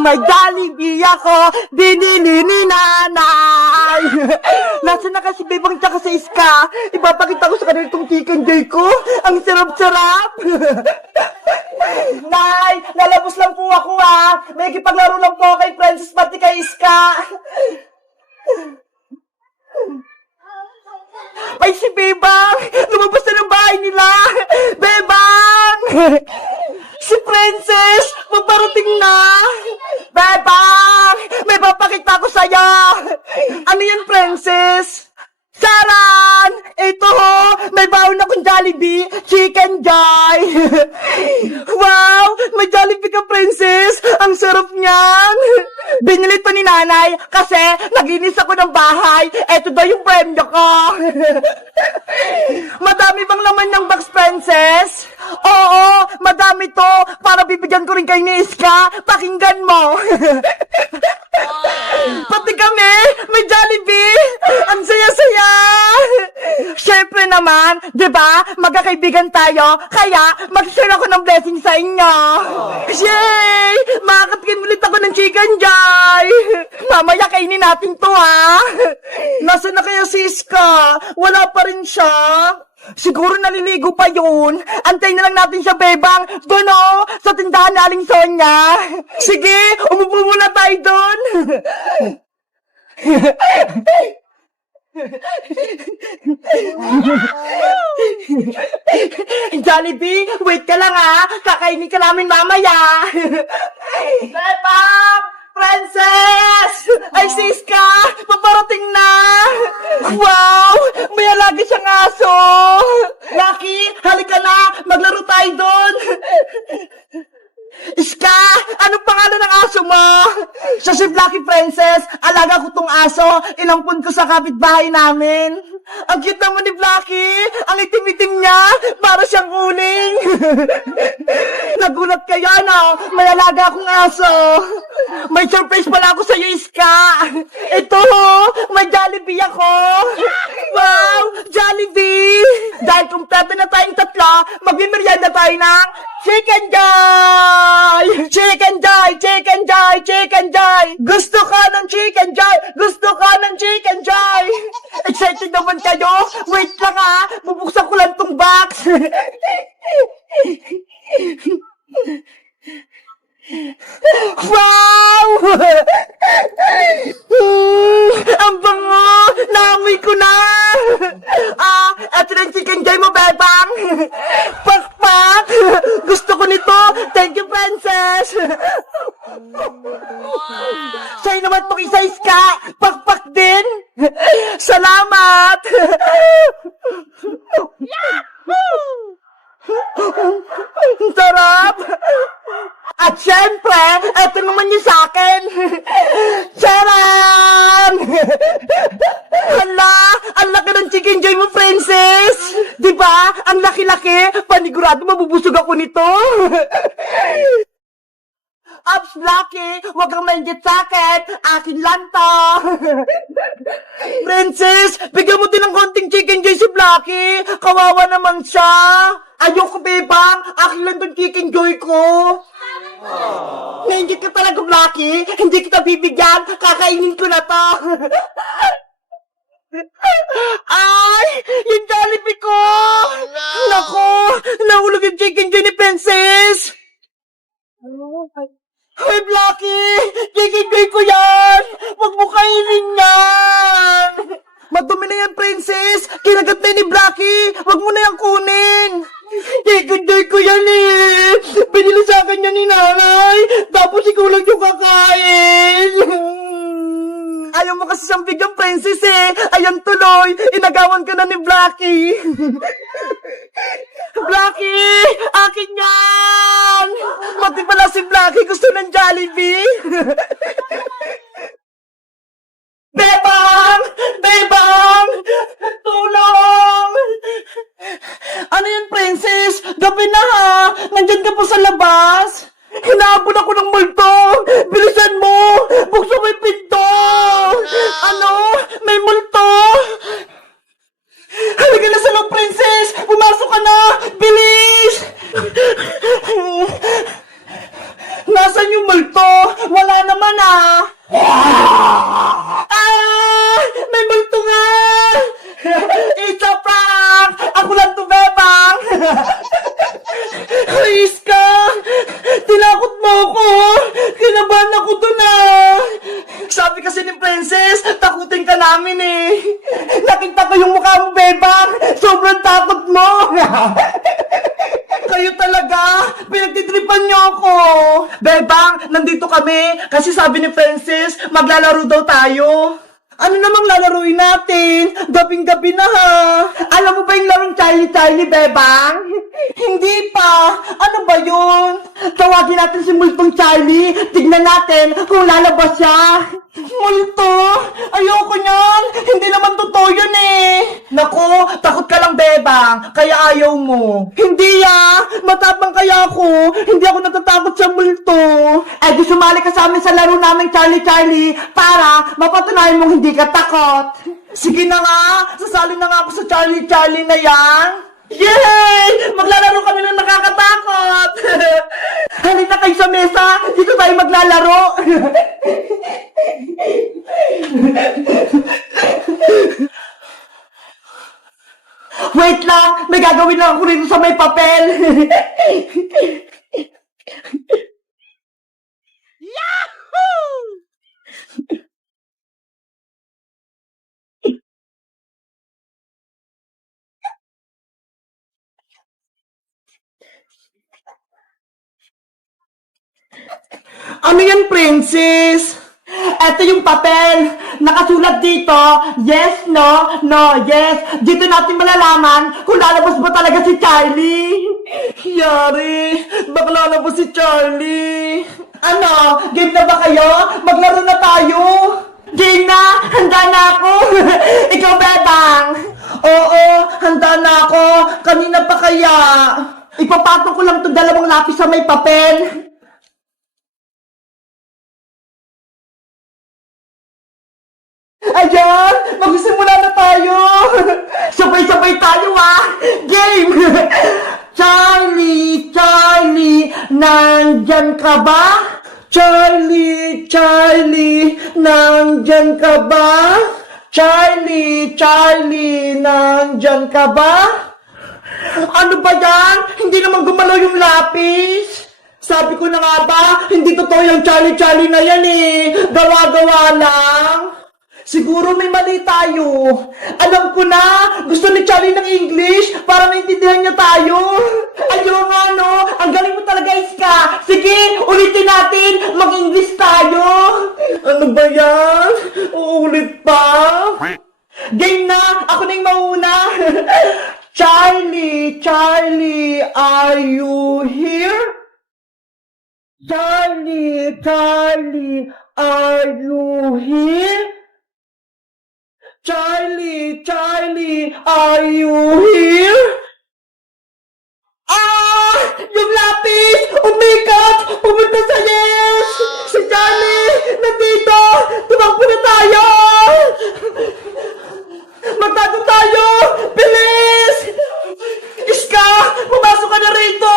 May Jollibee ako, binili ni nanay. Nasaan na kasi bebang tsaka sa Iska? Ipapakita ko sa kanila itong chicken joy ko. Ang sarap-sarap. Nay, lalabos lang po ako ha. May ikipaglaro lang po kay Princess pati kay Iska. Ay, si Bebang! Lumabas na ng bahay nila! Bebang! Si Princess! Magparating na! Bebang! May papakita ko sa'yo! Ano yan, Princess? Saran! Ito ho! May baon akong Jollibee! Chicken Joy! Wow! May Jollibee ka, Princess! Ang sarap niyan! Binili to ni nanay kasi naglinis ako ng bahay. Ito daw yung premyo ko. Madami bang laman ng box, Princess? Oo, madami to. Para bibigyan ko rin kayo ni Iska. Pakinggan mo. Pati kami, may Jollibee. Ang saya-saya. Siyempre naman, di ba? Magkakaibigan tayo. Kaya, mag-share ako ng blessing sa inyo. Yay! Makakatikin ulit ako ng chicken joy. Mamaya kainin natin to, ha? Nasaan na kaya si Iska? Wala pa rin siya. Siguro naliligo pa yun. Antayin na lang natin siya, Bebang. Doon o, sa tindahan na Aling Sonia. Sige, umupo muna tayo doon. Jollibee, wait ka lang ha. Kakainin ka namin mamaya. Bebang! Princess! Ay, Siska! Paparating na! Wow! May alaga siyang aso! Lucky, halika na! Maglaro tayo doon! Iska! Anong pangalan ng aso mo? Siya si Lucky, Princess. Alaga ko tong aso. Inampun ko sa kapitbahay namin. Ang cute naman ni Blacky. Ang itim-itim niya. Para siyang uling. Nagulat kayo, no? May alaga akong aso. May surprise pala ako sa'yo, Iska. Ito, may Jollibee ako. Wow! Jollibee! Dahil kumpleto na tayong tatlo, magmimerienda tayo ng Chicken Joy! Chicken Joy! Chicken Joy! Chicken Joy! Gusto ka ng Chicken Joy! Gusto ka ng Chicken Joy! Excited naman kayo? Wait lang ha! Bubuksan ko lang tong box! Wow! Ang bango! Naamoy ko na! Eto na yung Chicken Joy mo, Bebang! Pakpak! Gusto ko nito! Thank you, Princess! Sa'yo naman pong isa, Iska! Pakpak din! Salamat! Sarap! At syempre, eto naman yung sa'kin! Charan! Hala! Ang laki ng Chicken Joy mo, Princess! Diba? Ang laki-laki! Panigurado mabubusog ako nito! Ups, Lucky! Huwag kang mainggit sa'kin! Akin lang to! Princess! Bigyan mo din ng konting Chicken Joy si Blacky! Kawawa naman siya! Ayoko, Bebang! Akin lang tong Chicken Joy ko! Nainggit ka talaga, Blacky! Hindi kita bibigyan! Kakainin ko na to! Ay! Yung Jollibee ko! Naku! Nahulog yung Chicken Joy ni Princess! Hoy, Blacky! Chicken Joy ko yan! Huwag mo kainin yan! Madumi na yan, Princess! Kinagat na ni Blacky! Huwag mo na yan kunin! Chicken Joy ko yan eh! Binili sa akin yan ni nanay! Tapos ikaw lang yung kakain! Ayaw mo kasi siyang bigyan, Princess eh! Ayan tuloy! Inagawan ka na ni Blacky! Blacky! Akin yan! Pati pala si Blacky gusto ng Jollibee! Bebang! Bebang! Tulong! Ano yan, Princess? Gabi na ha! Nandyan ka po sa labas! Hinahabol ako ng multo! Bilisan mo! Buksan mo yung pinto! Ano? May multo! Halika na sa loob, Princess! Pumasok ka na! Bilis! Nasaan yung multo? Wala amin eh. Nakita ko yung mukha mo, Bebang. Sobrang takot mo. Kayo talaga, pinagtitripan niyo ako. Bebang, nandito kami kasi sabi ni Francis, maglalaro daw tayo. Ano namang lalaruin natin? Gabing-gabi na ha. Alam mo ba yung larong Charlie, Bebang? Hindi pa. Ano ba yun? Tawagin natin si Multong Charlie. Tignan natin kung lalabas siya. Multo? Ayoko niyan. Hindi naman totoo yun eh. Naku, takot ka lang, Bebang. Kaya ayaw mo. Hindi matapang kaya ako. Hindi ako natatakot sa multo. Eh di sumali ka sa amin sa laro namin Charlie para mapatunayan mong hindi ka takot. Sige na nga, sasali na nga ako sa Charlie na yan. Yay! Maglalaro kami ng nakakatakot! Halika kayo sa mesa, dito tayo maglalaro. Wait lang, may gagawin lang ako rito sa may papel. Yahoo! Ano yan, Princess? Ito yung papel. Nakasulat dito, yes, no, yes. Dito natin malalaman kung lalabas ba talaga si Charlie. Yari, baka lalabas si Charlie. Ano, game na ba kayo? Maglaro na tayo. Game na, handa na ako. Ikaw, Bebang. Oo, handa na ako. Kanina pa kaya. Ipapatong ko lang itong 2 lapis sa may papel. Ayan! Magsisimula na tayo! Sabay-sabay tayo Game! Charlie, nandyan ka ba? Charlie, nandyan ka ba? Charlie, nandyan ka ba? Ano ba yan? Hindi naman gumalaw yung lapis. Sabi ko na nga ba, hindi totoo yung Charlie na yan eh. Gawa-gawa lang. Siguro may mali tayo. Alam ko na, gusto ni Charlie ng English para maintindihan niya tayo. Ayaw nga no, ang galing mo talaga, Iska. Sige, ulitin natin, mag-English tayo. Ano ba yan? Uulit pa? Game na, ako na yung mauna. Charlie, are you here? Charlie, are you here? Charlie, are you here? Yung lapis! Oh my God! Pumunta sa yes! Si Charlie! Nandito! Tumakbo na tayo! Magtago tayo! Bilis! Iska! Pumasok ka na rito!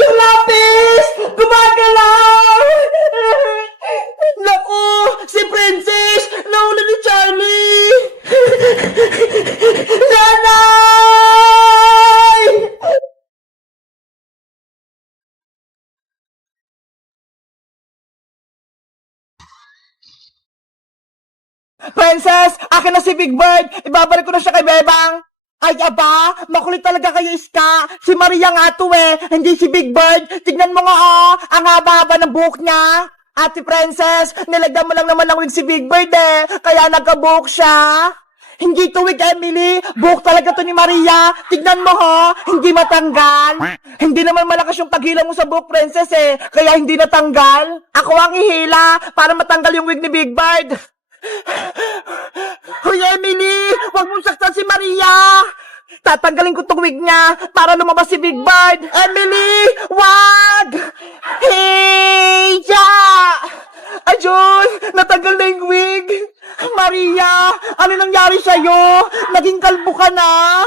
Yung lapis! Gumagalaw! Naku! Si Princess! Nahuli ni Charlie! Nanay! Princess! Akin na si Big Bird! Ibabalik ko na siya kay Bebang! Ay, aba! Makulit talaga kayo, Iska! Si Maria nga to hindi si Big Bird! Tignan mo nga ang haba-haba ng buhok niya! Ate Princess, nilagyan mo lang naman ng wig si Big Bird kaya nagka-buhok siya. Hindi to wig, Emily. Buhok talaga to ni Maria. Tignan mo hindi matanggal. Hindi naman malakas yung paghila mo sa buhok, Princess kaya hindi natanggal. Ako ang ihila para matanggal yung wig ni Big Bird. Hoy, Emily! Huwag mong saktan si Maria! Tatanggalin ko tong wig niya para lumabas si Big Bird. Emily! Wag! Hey! Ayun! Natanggal na yung wig! Maria! Ano nangyari sa'yo? Naging kalbo ka na!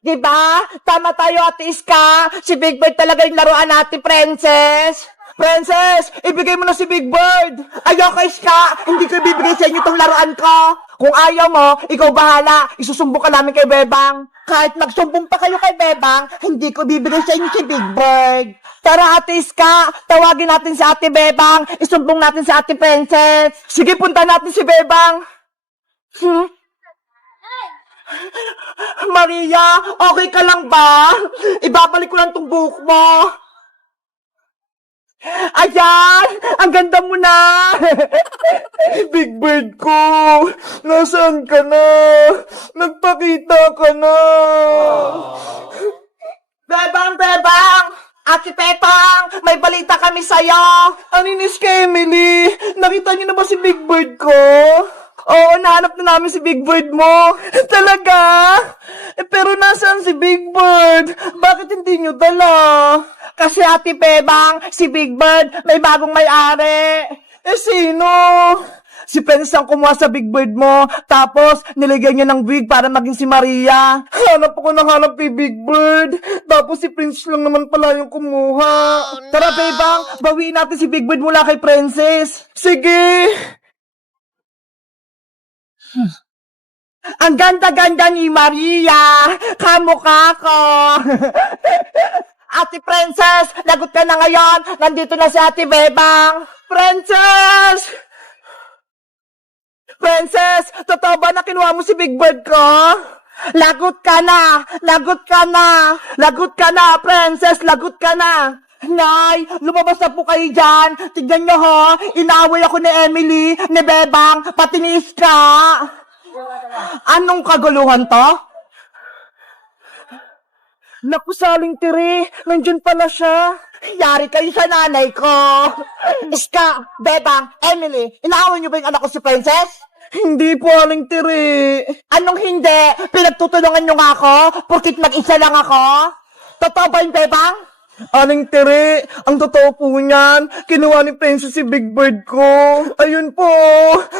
Diba? Tama tayo, Ate Iska. Si Big Bird talaga yung laruan natin, Princess. Princess, ibigay mo na si Big Bird. Ayoko, Iska. Hindi ko ibibigay sa inyo tong laruan ko. Kung ayaw mo, ikaw bahala. Isusumbong ka namin kay Bebang. Kahit magsumbong pa kayo kay Bebang, hindi ko bibigay sa inyo si Big Bird. Tara, Ate Iska, tawagin natin si Ate Bebang. Isumbong natin si Ate Princess. Sige, punta natin si Bebang. Maria, okay ka lang ba? Ibabalik ko lang tong buhok mo. Ayan! Ang ganda mo na! Big Bird ko! Nasaan ka na? Nagpakita ka na! Bebang! Bebang! Ate Pepang! May balita kami sa'yo! Aninis ka, Emily! Nakita niyo na ba si Big Bird ko? Oo, nahanap na namin si Big Bird mo. Talaga? Pero nasaan si Big Bird? Bakit hindi nyo dala? Kasi Ate Bebang, si Big Bird may bagong may-ari. Sino? Si Princess ang kumuha sa Big Bird mo, tapos nilagyan niya ng wig para maging si Maria. Hanap ako ng hanap kay Big Bird, tapos si Princess lang naman pala yung kumuha. Tara, Bebang, bawiin natin si Big Bird mula kay Princess. Sige! Ang ganda-ganda ni Maria! Kamukha ko! Ate Princess, lagot ka na ngayon! Nandito na si Ate Bebang! Princess! Princess, totoo ba na kinuha mo si Big Bird ko? Lagot ka na! Lagot ka na! Lagot ka na, Princess! Lagot ka na! Nay, lumabas na po kayo dyan. Tignan nyo ho, inaaway ako ni Emily, ni Bebang, pati ni Iska. Anong kaguluhan to? Naku, Saling Tiri, nandyan pala siya. Yari kayo sa nanay ko. Iska, Bebang, Emily, inaaway nyo ba yung anak ko si Princess? Hindi po, Aling Tiri. Anong hindi? Pinagtutulungan nyo nga ako? Porkit mag-isa lang ako? Totoo ba yung Bebang? Aling Tere, ang totoo po niyan, kinuha ni Princess si Big Bird ko. Ayun po,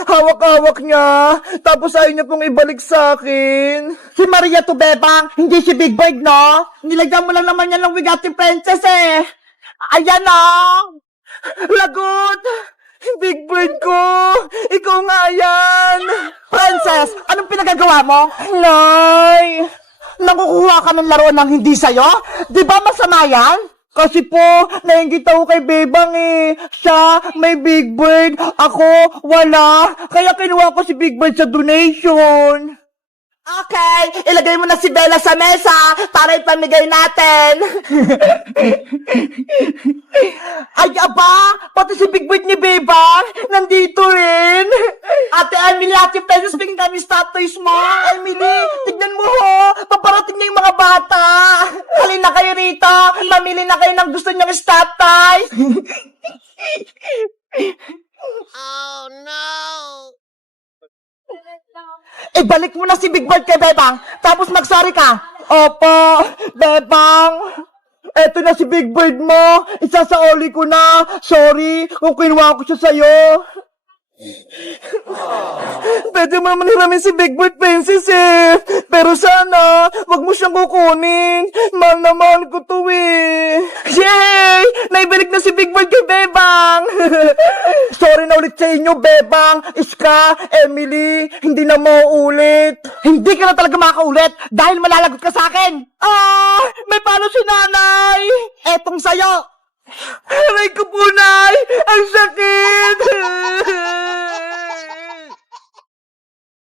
hawak-hawak niya, tapos ayaw niya pong ibalik sa akin. Si Maria to, Bebang, hindi si Big Bird, no? Nilagyan mo lang naman yan ng wig Ate Princess, eh. Ayan, no? Lagot! Big Bird ko! Ikaw nga yan! Princess, anong pinagagawa mo? Nay! Nakukuha ka ng laruan ng hindi sa'yo? Di ba masama yan? Kasi po, nainggit ako kay Bebang eh. Siya, may Big Bird. Ako, wala. Kaya kinuha ko si Big Bird sa donation. Okay, ilagay mo na si Bella sa mesa para ipamigay natin. Ay, aba, pati si Big Bird ni Bebang, nandito rin. Ate Emily, Ate Princess, bigyan kami statues mo. Emily, tignan mo ho, paparating na yung mga bata. Halina kayo rito, mamili na kayo ng gusto niyong statues. Oh no! Ibalik mo na si Big Bird kay Bebang, tapos mag-sorry ka. Opo, Bebang. Eto na si Big Bird mo. Isasaoli ko na. Sorry kung kinuha ko siya sa'yo. Pwede mo naman hiramin si Big Bird, Princess eh. Pero sana, wag mo siyang kukunin. Mahal na mahal ko to eh. Yay! Naibalik na si Big Bird kay Bebang. Sorry na ulit sa inyo, Bebang, Iska, Emily. Hindi na mauulit. Hindi ka na talaga makaulit dahil malalagot ka sa akin. Ah! May palo si nanay. Etong sayo. Aray ko po, Nay! Ang sakit!